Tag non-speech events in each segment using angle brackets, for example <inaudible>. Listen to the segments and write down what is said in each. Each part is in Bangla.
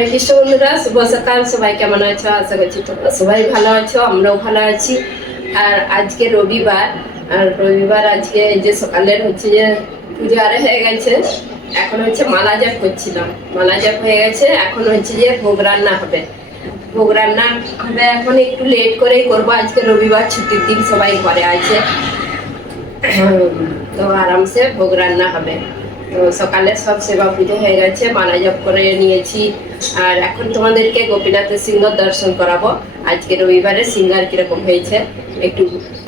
হরে কৃষ্ণ বন্ধুরা, শুভ সকাল। সবাই কেমন আছো? আশা করছি সবাই ভালো আছো, আমরাও ভালো আছি। আর আজকে রবিবার, আর রবিবার আজকে যে সকালের হচ্ছে যে পুজো আরে হয়ে গেছে, এখন হচ্ছে মালা জাপ করছিলাম। মালা জাপ হয়ে গেছে, এখন হচ্ছে যে ভোগ রান্না হবে। ভোগ রান্না হবে এখন একটু লেট করেই করব, আজকে রবিবার, ছুটির দিন সবাই ঘরে আছে। তো আরামসে ভোগ রান্না হবে। তো সকালে সব সেবা পুজো হয়ে গেছে, মালা জপ করে নিয়েছি। আর এখন তোমাদেরকে গোপীনাথের সিংহ দর্শন করাবো। আজকে রবিবারে সিঙ্গার কীরকম হয়েছে, একটু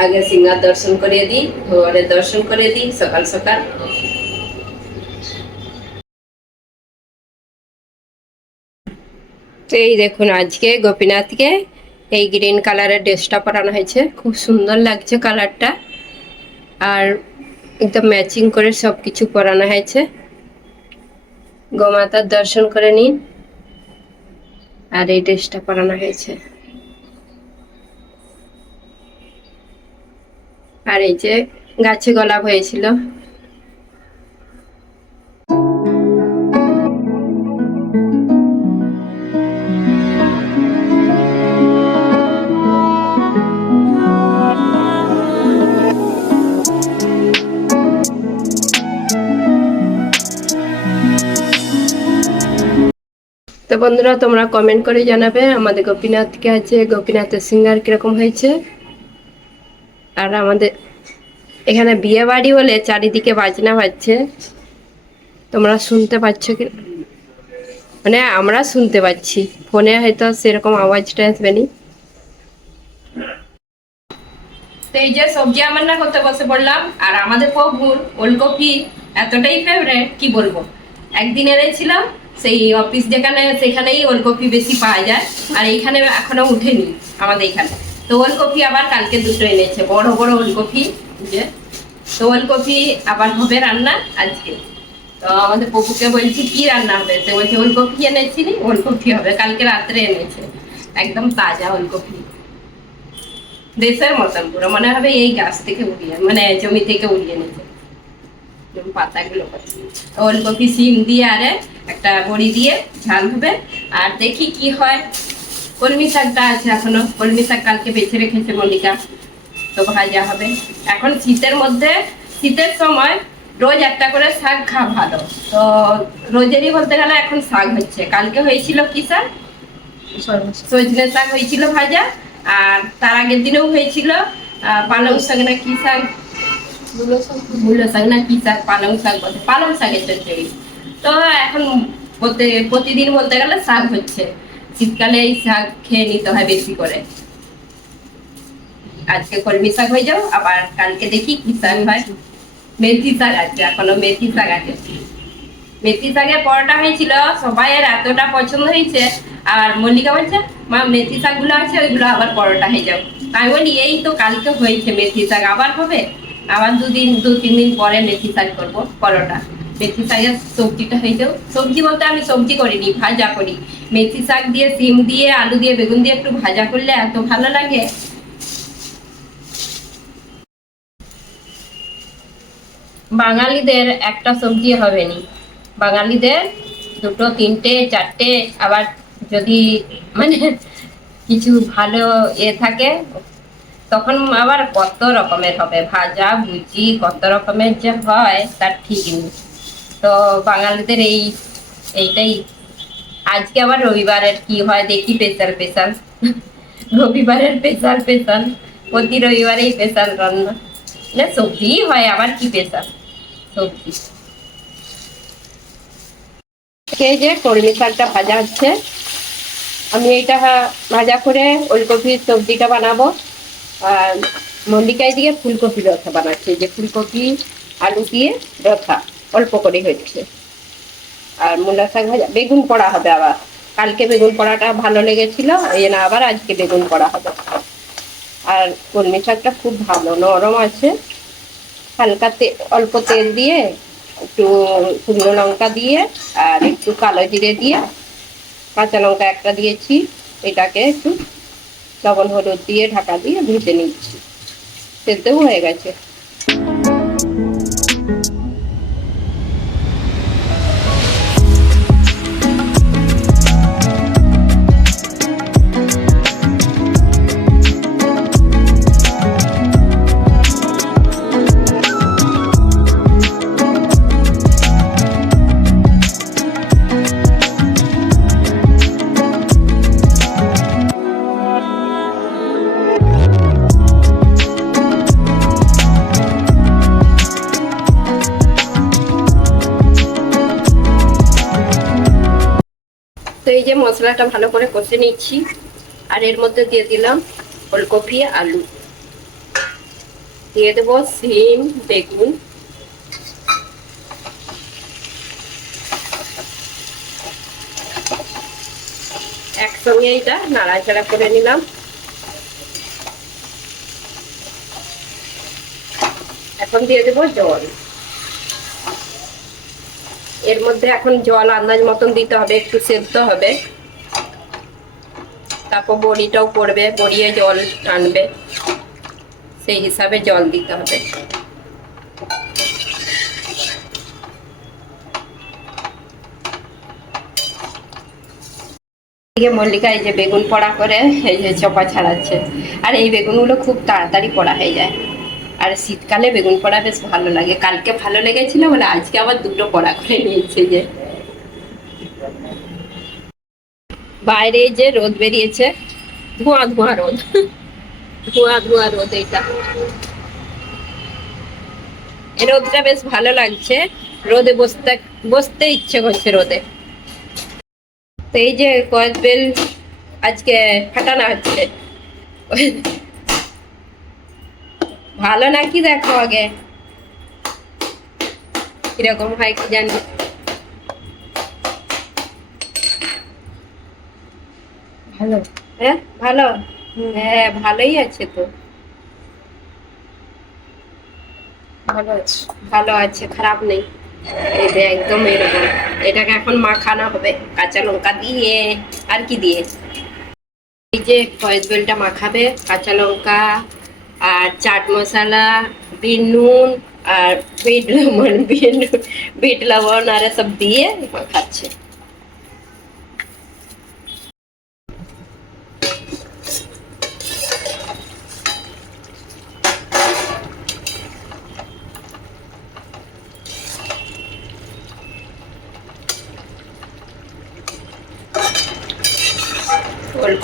আগে সিঙ্গার দর্শন করিয়ে দিই, ভগবানের দর্শন করে দিই, সকাল সকাল। তো এই দেখুন, আজকে গোপীনাথকে এই গ্রিন কালারের ড্রেসটা পরানো হয়েছে। খুব সুন্দর লাগছে কালারটা। আর একদম ম্যাচিং করে সব কিছু পরানো হয়েছে। গোমাতার দর্শন করে নিন। আর এই ড্রেসটা পরানো হয়েছে। আর এই যে গাছে গোলাপ হয়েছিল। তো বন্ধুরা, তোমরা কমেন্ট করে জানাবে আমাদের গোপীনাথকে আছে গোপীনাথের সিঙ্গার কীরকম হয়েছে। আর আমাদের এখানে বিয়ে বাড়ি বলে চারিদিকে বাজনা বাজছে। তোমরা শুনতে পাচ্ছ কি? মানে আমরা শুনতে পাচ্ছি। ফোনে হয়তো সেরকম আওয়াজটা আসবে নি। এই যে সবজি রান্না করতে বসে পড়লাম, আর আমাদের প্রভুর ওলকপি এতটাই ফেভারেট কি বলব? একদিন এনেছিলাম সেই অফিস যেখানে সেখানেই ওলকপি বেশি পাওয়া যায়। আর এইখানে এখনও উঠেনি আমাদের এখানে। তো ওলকপি আবার কালকে দুটো এনেছে, বড় বড় ওলকপি যে। তো ওলকপি আবার হবে রান্না আজকে। তো আমাদের প্রভুকে বলছি, কি রান্না হবে? তো বলছে, ওলকপি এনেছিলি, ওলকপি হবে। কালকে রাত্রে এনেছে, একদম তাজা ওলকপি। দেশের মতন পুরো, মনে হবে এই গাছ থেকে উড়িয়ে মানে জমি থেকে উড়িয়ে নিয়েছে এরকম পাতাগুলো ওলকপি, সিম দিয়ে আরে একটা বড়ি দিয়ে ঝাল হবে। আর দেখি কি হয়। কলমি শাকটা আছে এখনও। কলমি শাক কালকে বেছে রেখেছে মল্লিকা। তো ভাজা হবে। এখন শীতের মধ্যে, শীতের সময় রোজ একটা করে শাক খা ভালো। তো রোজেরই বলতে গেলে এখন শাক হচ্ছে। কালকে হয়েছিল কি শাক? সজনে শাক হয়েছিল ভাজা। আর তার আগের দিনেও হয়েছিল পালং শাক না কি শাক? মূলো শাক না কি শাক, পালং শাক বলতে, পালং শাকের চচ্চড়ি তো এখন প্রতি প্রতিদিন বলতে গেলে শাক হচ্ছে। শীতকালে এই শাক খেয়ে নিতে হয় বেশি করে। আজকে কলমি শাক হয়ে যাও আবার কালকে দেখি কি শাক হয়। মেথি শাক আছে, এখনও মেথি শাক আছে। মেথি শাকের পরোটা হয়েছিল, সবাই সবাইয়ের এতটা পছন্দ হয়েছে। আর মল্লিকা বলছে, মা, মেথি শাকগুলো আছে, ওইগুলো আবার পরোটা হয়ে যাও আমি বলি, এই তো কালকে হয়েছে মেথি শাক, আবার হবে? আবার দুদিন দু, তিন দিন পরে মেথি শাক করব, পরোটা। মেথি শাকের সবজিটা হয়ে যাও সবজি বলতে আমি সবজি করিনি, ভাজা করি। মেথি শাক দিয়ে, সিম দিয়ে, আলু দিয়ে, বেগুন দিয়ে একটু ভাজা করলে এত ভালো লাগে। বাঙালিদের একটা সবজি হবে নি বাঙালিদের দুটো, তিনটে, চারটে, আবার যদি মানে কিছু ভালো এ থাকে তখন আবার কত রকমের হবে? ভাজা, ভুজি, কত রকমের যে হয়, তার ঠিক নেই। তো বাঙালিদের এই, এইটাই। আজকে আবার রবিবারের কি হয় দেখি স্পেশাল স্পেশাল রবিবারের স্পেশাল স্পেশাল প্রতি রবিবারেই স্পেশাল রান্না। না সবজিই হয়, আবার কি স্পেশাল সবজি। এই যে কলমি শাকটা ভাজা হচ্ছে, আমি এটা ভাজা করে ওলকপির সবজিটা বানাবো। মল্লিকায় দিয়ে ফুলকপি রথা বানাচ্ছি যে ফুলকপি, আলু দিয়ে রথা, অল্প করে হচ্ছে। আর মূলা শাক ভাজা, বেগুন পড়া হবে আবার। কালকে বেগুন পড়াটা ভালো লেগেছিল, এই জন্য আবার আজকে বেগুন পড়া হবে। আর কলমি শাকটা খুব ভালো, নরম আছে। হালকা অল্প তেল দিয়ে, একটু শুকনো লঙ্কা দিয়ে, আর একটু কালো জিরে দিয়ে, কাঁচা লঙ্কা একটা দিয়েছি, এটাকে একটু লবণ হলুদ দিয়ে ঢাকা দিয়ে ভেজে নিচ্ছি। সেদ্ধও হয়ে গেছে। মশলাটা ভালো করে কষে নিচ্ছি। আর এর মধ্যে দিয়ে দিলাম ফুলকপি, আলু। দিয়ে দেবো সিম, বেগুন। একসঙ্গে এটা নাড়াচাড়া করে নিলাম। এখন দিয়ে দেবো জল। এর মধ্যে এখন জল আন্দাজ মতন দিতে হবে, একটু সেদ্ধ হবে। তারপর বড়িটাও পড়বে বড়িয়ে জল টানবে। সেই হিসাবে জল দিতে হবে। মল্লিকা এই যে বেগুন পড়া করে, এই যে চপা ছাড়াচ্ছে। আর এই বেগুনগুলো খুব তাড়াতাড়ি পড়া হয়ে যায়। আর শীতকালে বেগুন পড়া বেশ ভালো লাগে। কালকে ভালো লেগেছিল বলে আজকে আবার দুটো পড়া করে নিয়েছে যে। বাইরে যে রোদ বেরিয়েছে, ধোঁয়া ধোঁয়া রোদ। ধোঁয়া ধোঁয়া রোদ এই রোদটা বেশ ভালো লাগছে। রোদে বসতে বসতে ইচ্ছে করছে রোদে। তো এই যে কয়েক বেল আজকে ফাটানো হচ্ছে। ভালো নাকি দেখো আগে? কীরকম হয় কি জানি। ভালো? হ্যাঁ ভালো। হ্যাঁ ভালোই আছে তো। ভালো আছে। ভালো আছে খারাপ নেই। এই যে একদম এরকম। এটাকে এখন মাখানো হবে কাঁচা লঙ্কা দিয়ে। আর কি দিয়ে? এই যে ফয়েজ বেলটা মাখাবে কাঁচা লঙ্কা আর চাট মশলা বিট নুন আর বিট নুন- বিট লবণ আর সব দিয়ে মাখাচ্ছে।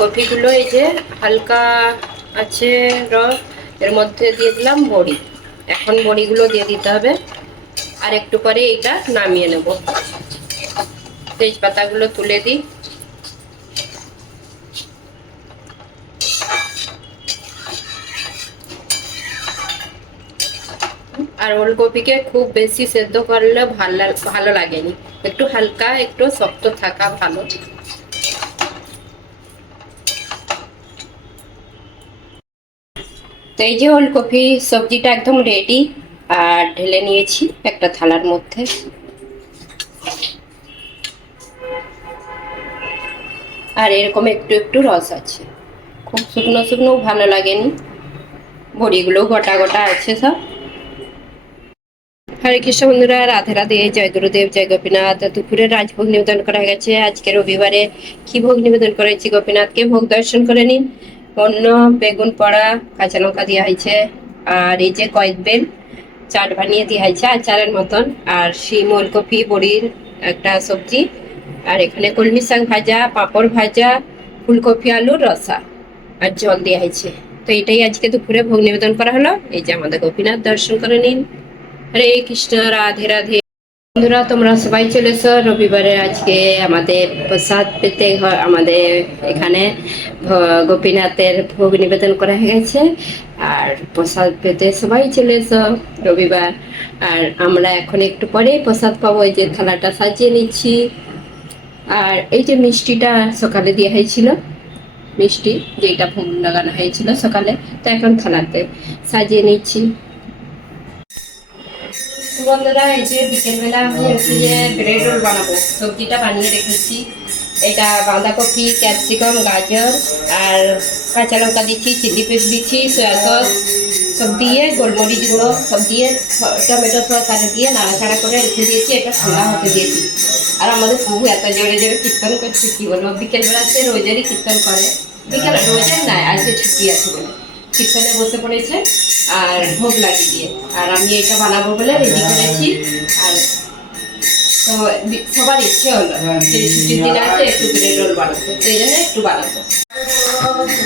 ওলকপিগুলো এই যে হালকা আছে রস, এর মধ্যে দিয়ে দিলাম বড়ি। এখন বড়িগুলো দিয়ে দিতে হবে। আর একটু পরে এটা নামিয়ে নেব। তেজপাতাগুলো তুলে দিই। আর ওলকপিকে খুব বেশি সেদ্ধ করলে ভালো ভালো লাগেনি। একটু হালকা, একটু শক্ত থাকা ভালো। তো এই যে ওলকপি সবজিটা একদম রেডি আর ঢেলে নিয়েছি একটা থালার মধ্যে। আর এরকম একটু একটু রস আছে। খুব শুকনো শুকনো, ভালো লাগেনি। বড়িগুলো গোটা গোটা আছে সব। হরে কৃষ্ণ বন্ধুরা, রাধে রাধে, জয় গুরুদেব, জয় গোপীনাথ। দুপুরে রাজভোগ নিবেদন করা গেছে। আজকে রবিবারে কি ভোগ নিবেদন করেছি গোপীনাথকে ভোগ দর্শন করে নিন। অন্য বেগুন পড়া, কাঁচা লঙ্কা দেওয়া হয়েছে আর এই যে কয়েক বেল, চাট বানিয়ে দেওয়া হয়েছে আচারের মতন। আর শিম, ওলকপি, বড়ির একটা সবজি। আর এখানে কলমি শাক ভাজা, পাঁপড় ভাজা, ফুলকপি, আলুর রসা আর জল দেওয়া হয়েছে তো এটাই আজকে দুপুরে ভোগ নিবেদন করা হলো। এই যে আমাদের গোপীনাথ দর্শন করে নিন। হরে কৃষ্ণ, রাধে রাধে। বন্ধুরা, তোমরা সবাই চলে এসো রবিবারে আজকে আমাদের প্রসাদ পেতে আমাদের এখানে গোপীনাথের ভোগ নিবেদন করা হয়ে গেছে আর প্রসাদ পেতে সবাই চলে এসো রবিবার। আর আমরা এখন একটু পরেই প্রসাদ পাবো যে থালাটা সাজিয়ে নিচ্ছি। আর এই যে মিষ্টিটা সকালে দেওয়া হয়েছিল, মিষ্টি যেটা ভোগ লাগানো হয়েছিল সকালে, তো এখন থালাতে সাজিয়ে নিচ্ছি। বন্ধুরা এই যে বিকেলবেলা আমি হচ্ছে যে ব্রেড রোল বানাবো। সবজিটা বানিয়ে রেখেছি। এটা বাঁধাকপি ক্যাপসিকাম গাজর আর কাঁচা লঙ্কা দিচ্ছি চিলি পেস্ট দিচ্ছি সয়া সস সব দিয়ে গোলমরিচ গুঁড়ো সব দিয়ে টমেটো সস আর দিয়ে নাড়াচাড়া করে রেখে দিয়েছি এটা ঠান্ডা হতে দিয়েছি। আর আমাদের প্রভু এত জোরে জোরে কীর্তন করছে কি বলব? বিকেলবেলাতে রোজেরই কীর্তন করে। বিকেল রোজের নয় আজকে ছুটি আছে বলে। কীর্তনে বসে পড়েছে আর ভোগ লাগিয়ে। দিয়ে আর আমি এটা বানাবো বলে রেডি করেছি। আর তো সবার ইচ্ছে হলো। যে ছুটির দিন আছে একটু ব্রেড রোল বানাবো। সেই জন্য একটু বানাবো।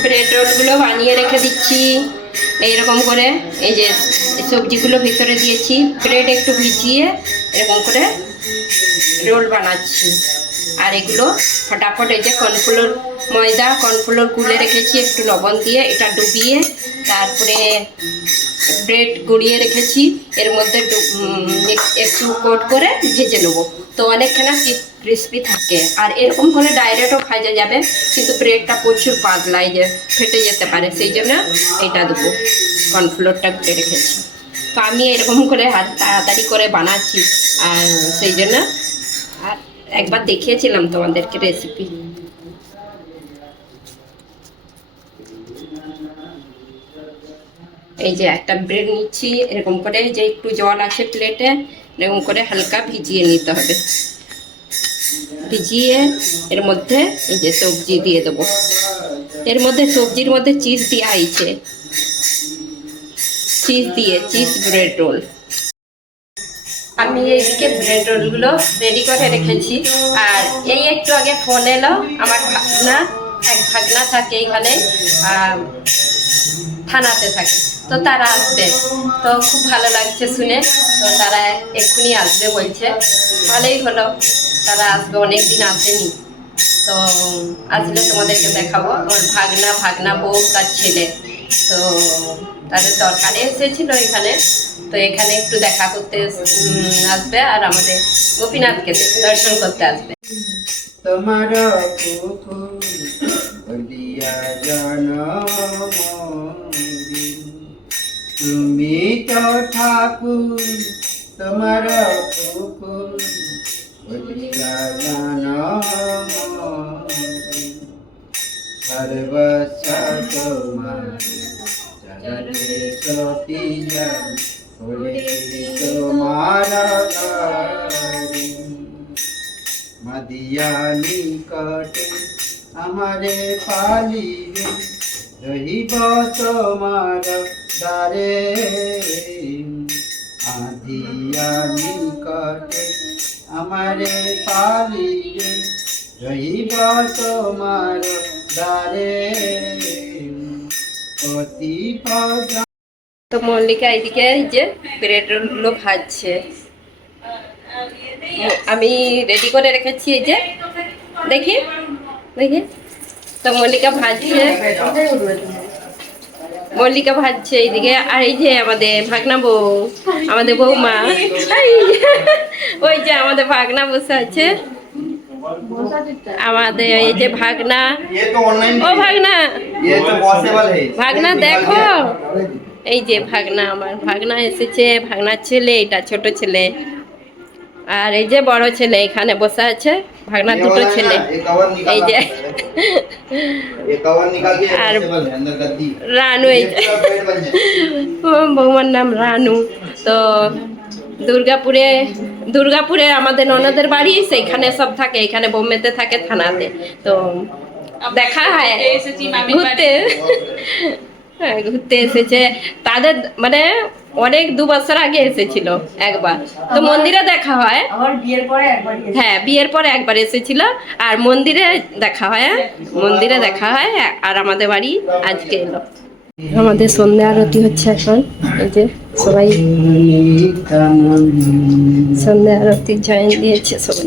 ব্রেড রোলগুলো বানিয়ে রেখে দিচ্ছি। এইরকম করে এই যে সবজিগুলো ভিতরে দিয়েছি। ব্রেড একটু ভিজিয়ে এরকম করে রোল বানাচ্ছি। আর এগুলো ফটাফট এই যে কর্নফ্লোর ময়দা, কর্নফ্লোর গুলে রেখেছি একটু লবণ দিয়ে, এটা ডুবিয়ে তারপরে ব্রেড গুঁড়িয়ে রেখেছি। এর মধ্যে একটু কোট করে ভেজে নেব। তো অনেকখানা ক্রিস্পি থাকে। আর এরকম করে ডাইরেক্টও খাওয়া যাবে, কিন্তু ব্রেডটা প্রচুর পাতলা এই যে ফেটে যেতে পারে, সেই জন্য এটা দেবো। কর্নফ্লোরটা রেখেছি। তো আমি এরকম করে হাত তাড়াতাড়ি করে বানাচ্ছি। আর সেই জন্য আর একবার দেখিয়েছিলাম তোমাদেরকে রেসিপি এই যে একটা ব্রেড নিচ্ছি, এরকম করে যে একটু জল আছে প্লেটে এরকম করে হালকা ভিজিয়ে নিতে হবে। ভিজিয়ে এর মধ্যে এই যে সবজি দিয়ে দেবো। এর মধ্যে সবজির মধ্যে চিজ দেওয়া হয়েছে চিজ দিয়ে চিজ ব্রেড রোল আমি এইদিকে ব্রেড রোলগুলো রেডি করে রেখেছি। আর এই একটু আগে ফোন এলো, আমার ভাগনা, এক ভাগনা থাকে এইখানে থানাতে থাকে। তো তারা আসবে। তো খুব ভালো লাগছে শুনে। তো তারা এক্ষুনি আসবে বলছে। ভালোই হলো। তারা আসবে অনেক দিন আসেনি। তো আসলে তোমাদেরকে দেখাবো। ওর ভাগনা ভাগনা বউ, তার ছেলে। তো তাদের দরকারে। এসেছিল এখানে। তো এখানে একটু দেখা করতে আসবে আর আমাদের গোপীনাথকে দর্শন করতে আসবে। তোমার তুমি তো ঠাকুর, তোমার জনমরি সর্বস্ব তোমার। মাদিয়ানি কটে আমারে পালিবে রহিব তোমার দ্বারে। আদিয়ানি কটে আমারে পালিবে রহিব তোমার পদ তো মল্লিকা এদিকে এই যে ব্রেড রোলগুলো ভাজছে। আমি রেডি করে রেখেছি এই যে। দেখি দেখি। তো মল্লিকা ভাজছে। মল্লিকা ভাজছে এইদিকে। আর এই যে আমাদের ভাগনা বউ, আমাদের বৌমা। ওই যে আমাদের ভাগনা বসে আছে। আমাদের এই যে ভাগনা। ও ভাগনা। ভাগনা দেখো। এই যে ভাগনা আমার। ভাগনা এসেছে ভাগনার ছেলে এটা ছোট ছেলে। আর এই যে বড় ছেলে এখানে বসে আছে। ভাগনা দুটো ছেলে। এই যে আর রানু এই যে। বৌমার নাম রানু। তো দুর্গাপুরে দুর্গাপুরে আমাদের ননদের বাড়ি সেইখানে সব থাকে এখানে বোম্বেতে থাকে থানাতে। তো দেখা হয়। ঘুরতে <laughs> হ্যাঁ, ঘুরতে এসেছে। তাদের মানে অনেক দু বছর আগে এসেছিল একবার। তো মন্দিরে দেখা হয়। আমার বিয়ের পরে একবার হ্যাঁ বিয়ের পরে একবার এসেছিল। আর মন্দিরে দেখা হয় হ্যাঁ? মন্দিরে দেখা হয় আর আমাদের বাড়ি আজকে এলো। আমাদের সন্ধ্যা আরতি হচ্ছে এখন, এই যে সবাই সন্ধ্যা আরতি জয়েন দিয়েছে সবাই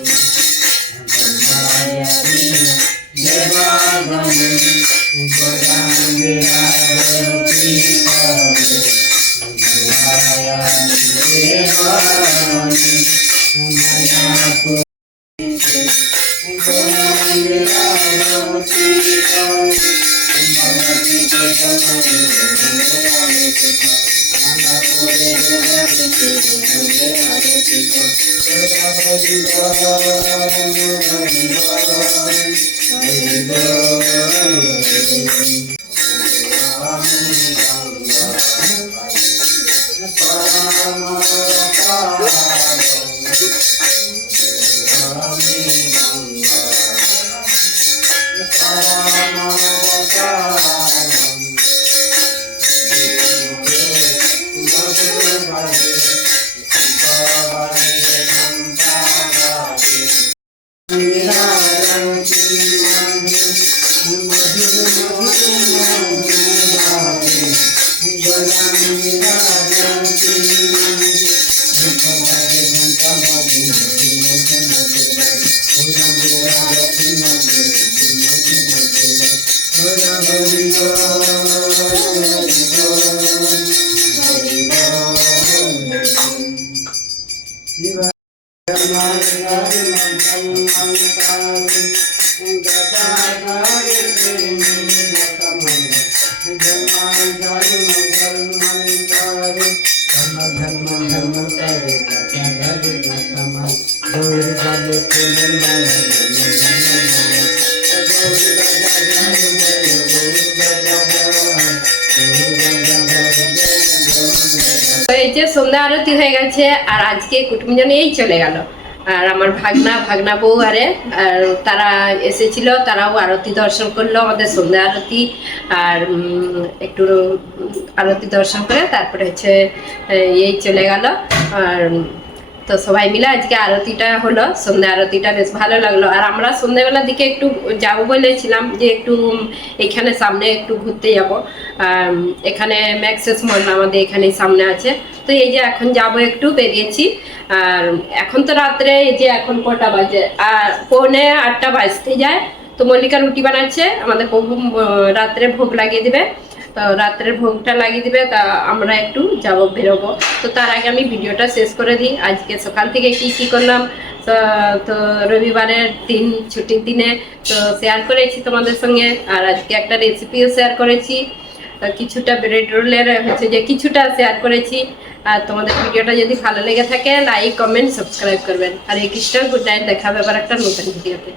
아버지와 아버지와 아버지와 যে সন্ধ্যা আরতি হয়ে গেছে, আর আজকে কুটুমজন এই চলে গেল। আর আমার ভাগনা ভাগনা বউ আরে, আর তারা এসেছিল, তারাও আরতি দর্শন করল, আমাদের সন্ধ্যা আরতি, আর একটু আরতি দর্শন করে তারপরে হচ্ছে এই এই চলে গেল। আর তো সবাই মিলে আজকে আরতিটা হলো। সন্ধ্যা আরতিটা বেশ ভালো লাগল। আর আমরা সন্ধ্যেবেলার দিকে একটু যাব বলেছিলাম যে একটু এখানে সামনে একটু ঘুরতে যাব। এখানে ম্যাক্সেস মল আমাদের এখানে সামনে আছে। তো এই যে এখন যাব একটু, বেরিয়েছি। আর এখন তো রাত্রে এই যে এখন কটা বাজে? আর পৌনে আটটা বাজতে যায়। তো মল্লিকা রুটি বানাচ্ছে। আমাদের রাত্রে ভোগ লাগিয়ে দিবে। তো রাত্রের ভোগটা লাগিয়ে দিবে, তা আমরা একটু যাব বেরোবো। তো তার আগে আমি ভিডিওটা শেষ করে দিই। আজকে সকাল থেকে কি কি করলাম, তো রবিবারের দিন, ছুটির দিনে তো শেয়ার করেছি তোমাদের সঙ্গে। আর আজকে একটা রেসিপিও শেয়ার করেছি। কিছুটা ব্রেড রোলের হচ্ছে যে কিছুটা শেয়ার করেছি। আর তোমাদের ভিডিওটা যদি ভালো লেগে থাকে লাইক কমেন্ট সাবস্ক্রাইব করবেন। আর এই কৃষ্ণ গুড নাইট দেখাবে আবার একটা নতুন ভিডিওতে